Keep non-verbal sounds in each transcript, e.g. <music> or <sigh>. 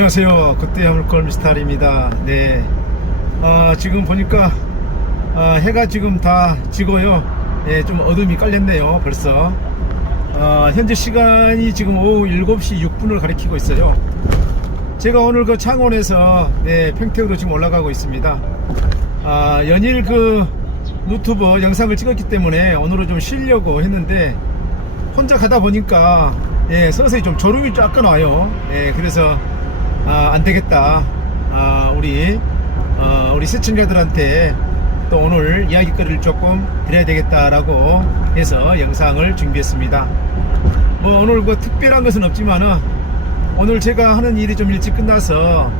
안녕하세요. 그때 하물걸 미스터리입니다. 네. 어, 지금 보니까 어, 해가 지금 다 지고요. 예, 좀 어둠이 깔렸네요. 벌써. 어, 현재 시간이 지금 오후 7시 6분을 가리키고 있어요. 제가 오늘 그 창원에서 네, 평택으로 지금 올라가고 있습니다. 아, 연일 그 유튜브 영상을 찍었기 때문에 오늘은 좀 쉬려고 했는데 혼자 가다 보니까 예, 서서히 좀 졸음이 약간 와요. 예, 그래서 아, 안 되겠다. 아, 우리 어, 우리 시청자들한테 또 오늘 이야기거리를 조금 드려야 되겠다라고 해서 영상을 준비했습니다. 뭐 오늘 뭐 특별한 것은 없지만은 오늘 제가 하는 일이 좀 일찍 끝나서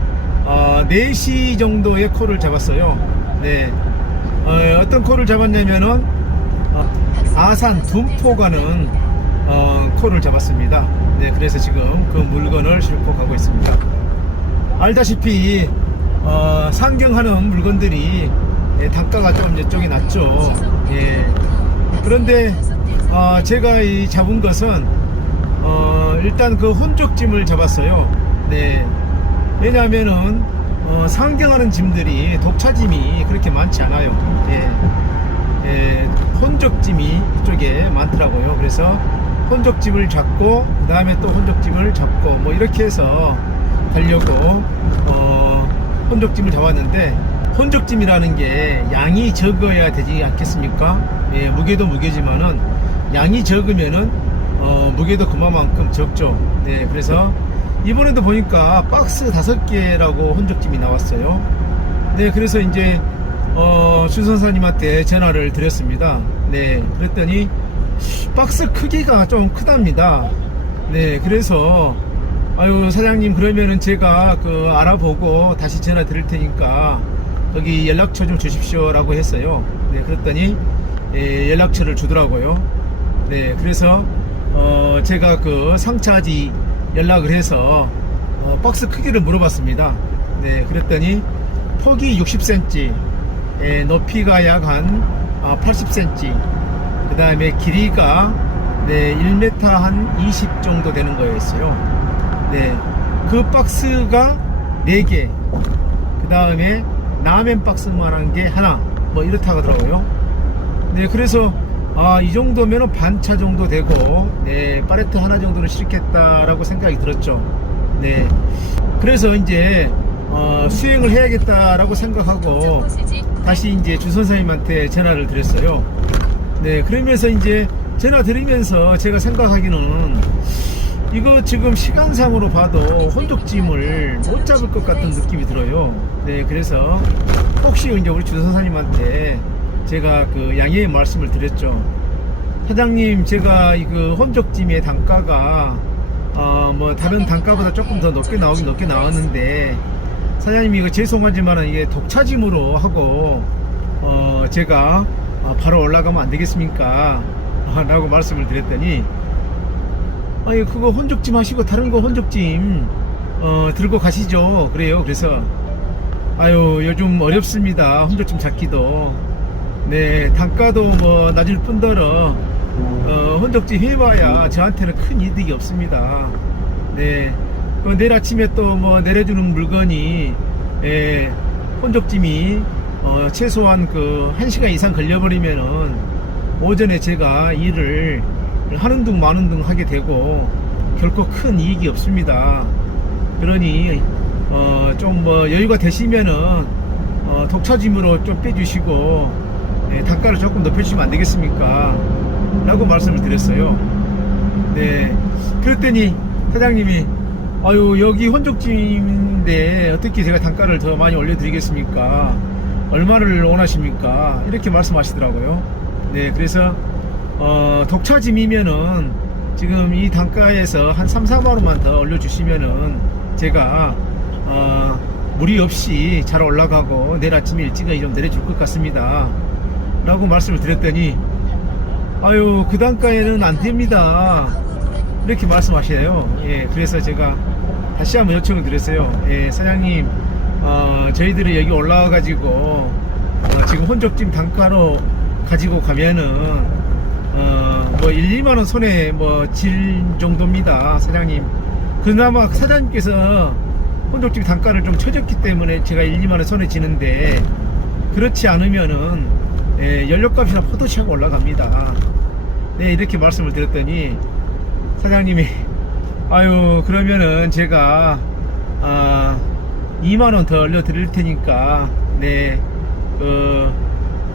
어, 4시 정도의 콜을 잡았어요. 네. 어, 떤 콜을 잡았냐면은 어, 아산 둔포 가는 어, 콜을 잡았습니다. 네, 그래서 지금 그 물건을 싣고 가고 있습니다. 알다시피 어, 상경하는 물건들이 예, 단가가 좀 이쪽이 낮죠. 예. 그런데 어, 제가 이 잡은 것은 어, 일단 그 혼족짐을 잡았어요. 네. 왜냐하면은 어, 상경하는 짐들이 독차짐이 그렇게 많지 않아요. 예. 예, 혼족짐이 이쪽에 많더라고요. 그래서 혼족짐을 잡고 그 다음에 또 혼족짐을 잡고 뭐 이렇게 해서 가려고 어, 혼족짐을 잡았는데 혼족짐이라는 게 양이 적어야 되지 않겠습니까? 예, 무게도 무게지만은 양이 적으면은 어, 무게도 그만큼 적죠. 네, 그래서 이번에도 보니까 박스 다섯 개라고 혼적짐이 나왔어요. 네, 그래서 이제 어, 준 선사님한테 전화를 드렸습니다. 네, 그랬더니 박스 크기가 좀 크답니다. 네, 그래서 아유 사장님 그러면은 제가 그 알아보고 다시 전화 드릴 테니까 거기 연락처 좀 주십시오라고 했어요. 네, 그랬더니 예, 연락처를 주더라고요. 네, 그래서 어, 제가 그 상차지 연락을 해서 어, 박스 크기를 물어봤습니다. 네, 그랬더니 폭이 60cm, 예, 높이가 약 한 80cm, 그 다음에 길이가 네, 1m 한 20 정도 되는 거였어요. 네, 그 박스가 4개, 그 다음에 라멘 박스만한 게 하나, 뭐 이렇다 하더라고요. 네, 그래서 아, 이 정도면 반차 정도 되고, 네, 파레트 하나 정도는 싫겠다라고 생각이 들었죠. 네. 그래서 이제, 어, 수행을 해야겠다라고 생각하고, 다시 이제 주 선생님한테 전화를 드렸어요. 네, 그러면서 이제 전화 드리면서 제가 생각하기는, 이거 지금 시간상으로 봐도 혼족짐을 못 잡을 것 같은 느낌이 들어요. 네, 그래서 혹시 이제 우리 주 선생님한테 제가 그 양해의 말씀을 드렸죠. 사장님, 제가 이그 혼족짐의 단가가 어 뭐 다른 단가보다 조금 더 높게 나오긴 높게 나왔는데 사장님 이거 죄송하지만 이게 독차짐으로 하고 어 제가 어, 바로 올라가면 안 되겠습니까? 아, <laughs> 라고 말씀을 드렸더니 아니 그거 혼족짐 하시고 다른 거 혼족짐 어 들고 가시죠. 그래요. 그래서 아유 요즘 어렵습니다. 혼족짐 잡기도 네, 단가도 뭐 낮을 뿐더러 어, 혼적지 해봐야 저한테는 큰 이득이 없습니다. 네, 그 내일 아침에 또 뭐 내려주는 물건이 예, 혼적짐이 어, 최소한 그 1시간 이상 걸려버리면은 오전에 제가 일을 하는 둥 마는 둥 하게 되고 결코 큰 이익이 없습니다. 그러니 어, 좀 뭐 여유가 되시면은 어, 독차짐으로 좀 빼주시고 네, 단가를 조금 높여주시면 안 되겠습니까? 라고 말씀을 드렸어요. 네. 그랬더니 사장님이 아유 여기 혼족짐인데 어떻게 제가 단가를 더 많이 올려드리겠습니까? 얼마를 원하십니까? 이렇게 말씀하시더라고요. 네. 그래서 어, 독차짐이면은 지금 이 단가에서 한 3, 4만 원만 더 올려주시면은 제가 어, 무리 없이 잘 올라가고 내일 아침에 일찍은 좀 내려줄 것 같습니다. 라고 말씀을 드렸더니 아유 그 단가에는 안 됩니다. 이렇게 말씀하시네요. 예 그래서 제가 다시 한번 요청을 드렸어요. 예 사장님 어, 저희들이 여기 올라와 가지고 어, 지금 혼적짐 단가로 가지고 가면은 어뭐 1, 2만원 손에 뭐 질 정도입니다 사장님 그나마 사장님께서 혼족집 단가를 좀 쳐줬기 때문에 제가 1, 2만 원 손에 쥐는데 그렇지 않으면은 예, 연료값이나 포도시하고 올라갑니다. 네, 이렇게 말씀을 드렸더니 사장님이 <laughs> 아유 그러면은 제가 아 2만 원 더 올려 드릴 테니까 네그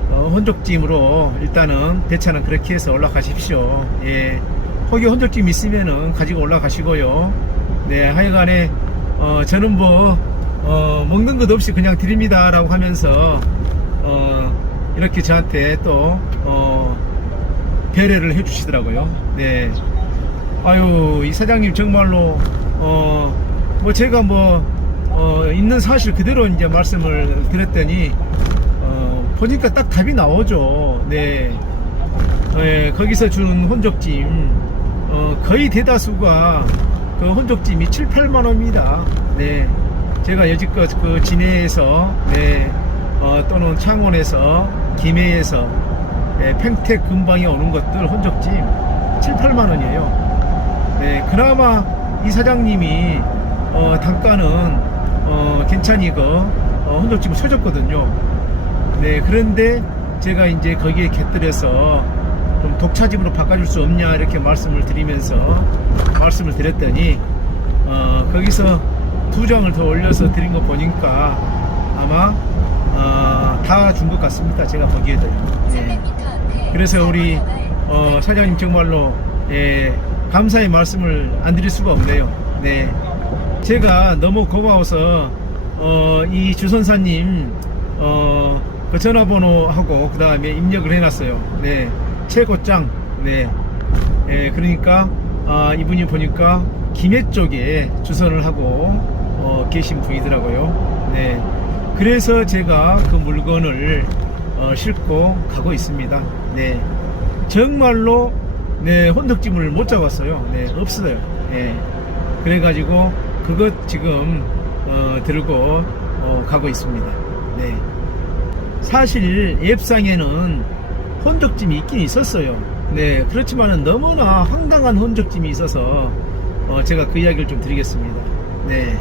어, 혼족짐으로 일단은 대차는 그렇게 해서 올라가십시오. 예. 혹여 혼족짐 있으면은 가지고 올라가시고요. 네, 하여간에 어, 저는 뭐 어, 먹는 것 없이 그냥 드립니다 라고 하면서 어, 이렇게 저한테 또 어, 배려를 해주시더라고요. 네. 아유 이 사장님 정말로 어 뭐 제가 뭐 어, 있는 사실 그대로 이제 말씀을 드렸더니 어, 보니까 딱 답이 나오죠. 네. 예, 거기서 주는 혼족짐 어, 거의 대다수가 그 혼족짐이 7, 8만 원입니다. 네. 제가 여지껏 그 진해에서 네. 어, 또는 창원에서 김해에서 예, 평택 근방에 오는 것들 혼족짐 7, 8만 원이에요. 네, 그나마 이 사장님이 어, 단가는 어, 괜찮이 그 어, 혼족집을 쳐줬거든요. 네, 그런데 제가 이제 거기에 곁들여서 좀 독차집으로 바꿔줄 수 없냐 이렇게 말씀을 드리면서 말씀을 드렸더니 어, 거기서 두 장을 더 올려서 드린 거 보니까 아마 어, 다준 것 같습니다. 제가 보기에도요. 예. 그래서 우리 어, 사장님 정말로 예, 감사의 말씀을 안 드릴 수가 없네요. 네. 제가 너무 고마워서 어, 이 주선사님 어, 그 전화번호하고 그 다음에 입력을 해놨어요. 네. 최고짱. 네. 예, 그러니까 아, 이분이 보니까 김해 쪽에 주선을 하고 어, 계신 분이더라고요. 네. 그래서 제가 그 물건을 어, 싣고 가고 있습니다. 네. 정말로 네, 혼덕짐을 못 잡았어요. 네, 없어요. 네. 그래가지고 그것 지금 어, 들고 어, 가고 있습니다. 네. 사실 앱상에는 혼적짐이 있긴 있었어요. 네, 그렇지만은 너무나 황당한 혼적짐이 있어서 어, 제가 그 이야기를 좀 드리겠습니다. 네,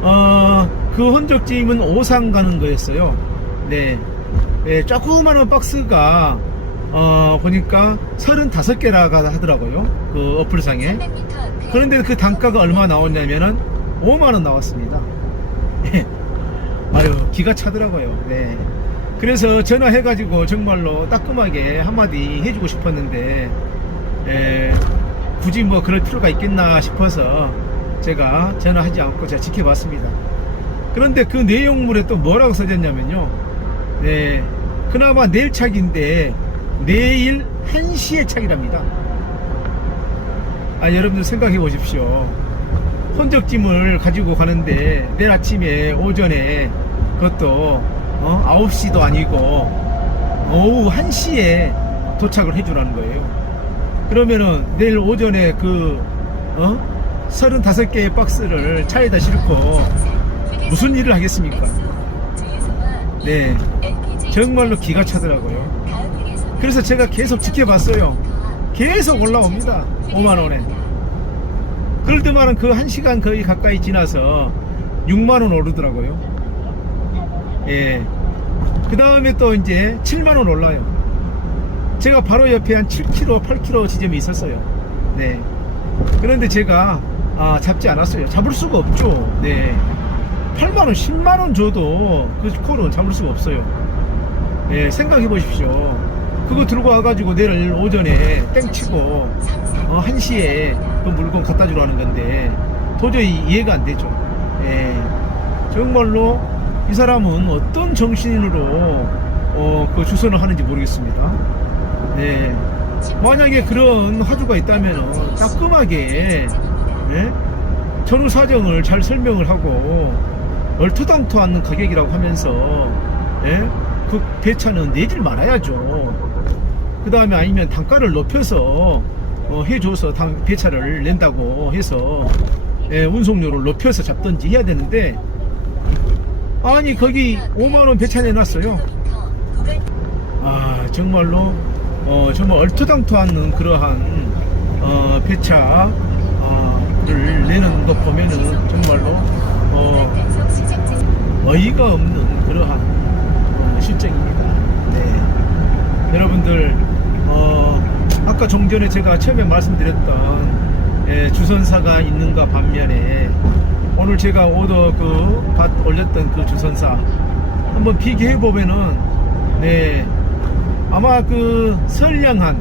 어, 그 혼적짐은 오상 가는 거였어요. 네, 네 조그마한 박스가 어, 보니까 35개라고 하더라고요. 그 어플상에. 그런데 그 단가가 얼마 나왔냐면은 5만원 나왔습니다. 아유, 기가 차더라고요. 네. 그래서 전화해가지고 정말로 따끔하게 한마디 해주고 싶었는데, 에, 굳이 뭐 그럴 필요가 있겠나 싶어서 제가 전화하지 않고 제가 지켜봤습니다. 그런데 그 내용물에 또 뭐라고 써졌냐면요. 네. 그나마 내일 착인데, 내일 1시에 착이랍니다. 아, 여러분들 생각해 보십시오. 혼적짐을 가지고 가는데 내일 아침에 오전에 그것도 어? 9시도 아니고 오후 1시에 도착을 해주라는 거예요. 그러면은 내일 오전에 그 어? 35개의 박스를 차에다 싣고 무슨 일을 하겠습니까? 네. 정말로 기가 차더라고요. 그래서 제가 계속 지켜봤어요. 계속 올라옵니다. 5만원에. 그럴 때만은 그 1시간 거의 가까이 지나서 6만원 오르더라고요. 예. 그 다음에 또 이제 7만원 올라요. 제가 바로 옆에 한 7km, 8km 지점이 있었어요. 네. 그런데 제가, 아, 잡지 않았어요. 잡을 수가 없죠. 네. 8만원, 10만원 줘도 그 코는 잡을 수가 없어요. 예, 생각해 보십시오. 그거 들고 와가지고 내일 오전에 땡치고 어, 1시에 그 물건 갖다 주러 하는 건데 도저히 이해가 안 되죠. 예. 정말로 이 사람은 어떤 정신으로 어, 그 주선을 하는지 모르겠습니다. 네. 만약에 그런 화두가 있다면 따끔하게 예? 전후 사정을 잘 설명을 하고 얼토당토 않는 가격이라고 하면서 예? 그 배차는 내질 말아야죠. 그 다음에 아니면 단가를 높여서 어, 해줘서 당, 배차를 낸다고 해서 예, 운송료를 높여서 잡든지 해야 되는데 아니 거기 5만원 배차 내 놨어요 아 정말로 어, 정말 얼토당토 않는 그러한 어, 배차를 내는 거 보면은 정말로 어, 어. 어이가 없는 그러한 어, 실정입니다. 네. 여러분들 어, 아까 종전에 제가 처음에 말씀드렸던 예, 주선사가 있는가 반면에 오늘 제가 오더 그 밭 올렸던 그 주선사 한번 비교해 보면은 네 아마 그 선량한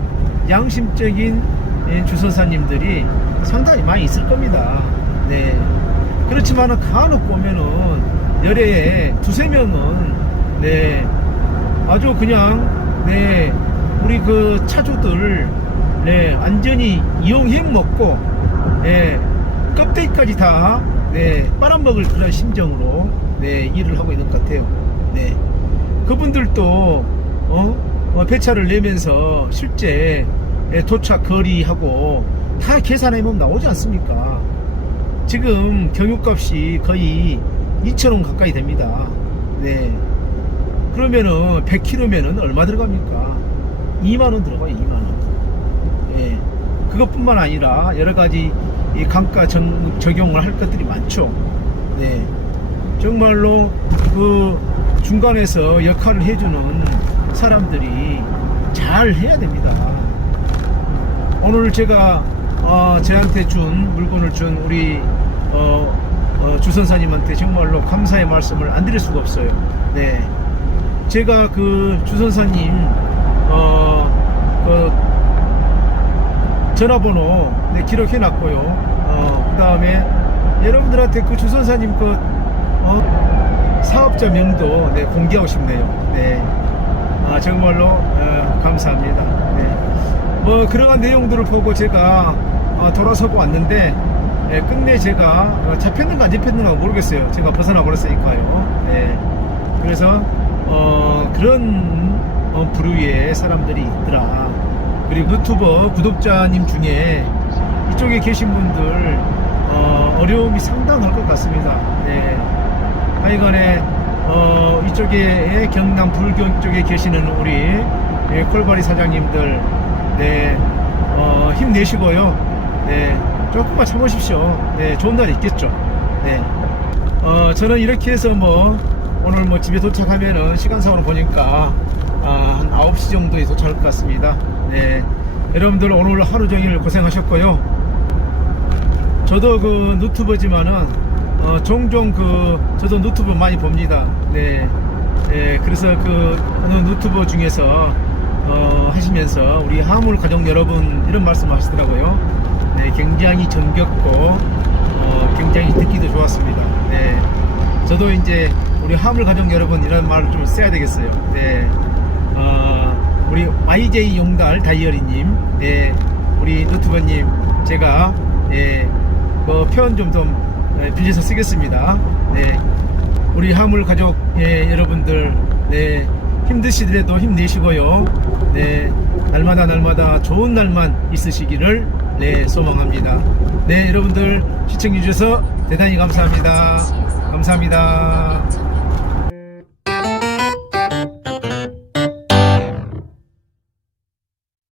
양심적인 예, 주선사님들이 상당히 많이 있을 겁니다. 네. 그렇지만은 간혹 보면은 열애에 두세 명은 네 아주 그냥 네 우리 그 차주들 네 완전히 이용해 먹고 네 껍데기까지 다 네 빨아먹을 그런 심정으로 네 일을 하고 있는 것 같아요. 네 그분들도 어, 어, 배차를 내면서 실제 예, 도착 거리하고 다 계산해 보면 나오지 않습니까? 지금 경유값이 거의 2,000원 가까이 됩니다. 네. 그러면은 100km면은 얼마 들어갑니까? 2만원 들어가요, 2만원. 예. 그것뿐만 아니라 여러 가지 이 감가 정, 적용을 할 것들이 많죠. 네. 정말로 그 중간에서 역할을 해주는 사람들이 잘 해야 됩니다. 오늘 제가 어, 저한테 준 물건을 준 우리 어, 어, 주선사님한테 정말로 감사의 말씀을 안 드릴 수가 없어요. 네, 제가 그 주선사님 어, 그 전화번호 네, 기록해놨고요. 어, 그 다음에 여러분들한테 그 주선사님 그 어, 사업자 명도 네, 공개하고 싶네요. 네, 아, 정말로 어, 감사합니다. 네. 뭐 그러한 내용들을 보고 제가 어, 돌아서고 왔는데 예, 끝내 제가 어, 잡혔는가 안 잡혔는가 모르겠어요. 제가 벗어나 버렸으니까요. 네. 그래서 어, 그런 어, 부류의 사람들이 있더라. 그리고 유튜버 구독자님 중에 이쪽에 계신 분들 어, 어려움이 상당할 것 같습니다. 네. 하여간에 어, 이쪽에 경남 불경 쪽에 계시는 우리 예, 콜바리 사장님들 네, 어, 힘내시고요. 네, 조금만 참으십시오. 네, 좋은 날 있겠죠. 네. 어, 저는 이렇게 해서 뭐, 오늘 뭐 집에 도착하면은 시간상으로 보니까, 아, 한 9시 정도에 도착할 것 같습니다. 네. 여러분들 오늘 하루 종일 고생하셨고요. 저도 그 유튜버지만은, 어, 종종 그, 저도 유튜브 많이 봅니다. 네. 예, 그래서 그, 어느 유튜버 중에서, 어, 하시면서 우리 하물 가족 여러분 이런 말씀 하시더라고요. 네, 굉장히 정겹고 어, 굉장히 듣기도 좋았습니다. 네, 저도 이제 우리 하물 가족 여러분 이런 말을 좀 써야 되겠어요. 네, 어, 우리 YJ 용달 다이어리님, 네, 우리 유튜버님 제가 예, 그 표현 좀좀 빌려서 쓰겠습니다. 네, 우리 하물 가족 예, 여러분들 네. 힘드시더라도 힘내시고요. 네, 날마다 날마다 좋은 날만 있으시기를 네, 소망합니다. 네, 여러분들 시청해 주셔서 대단히 감사합니다. 감사합니다.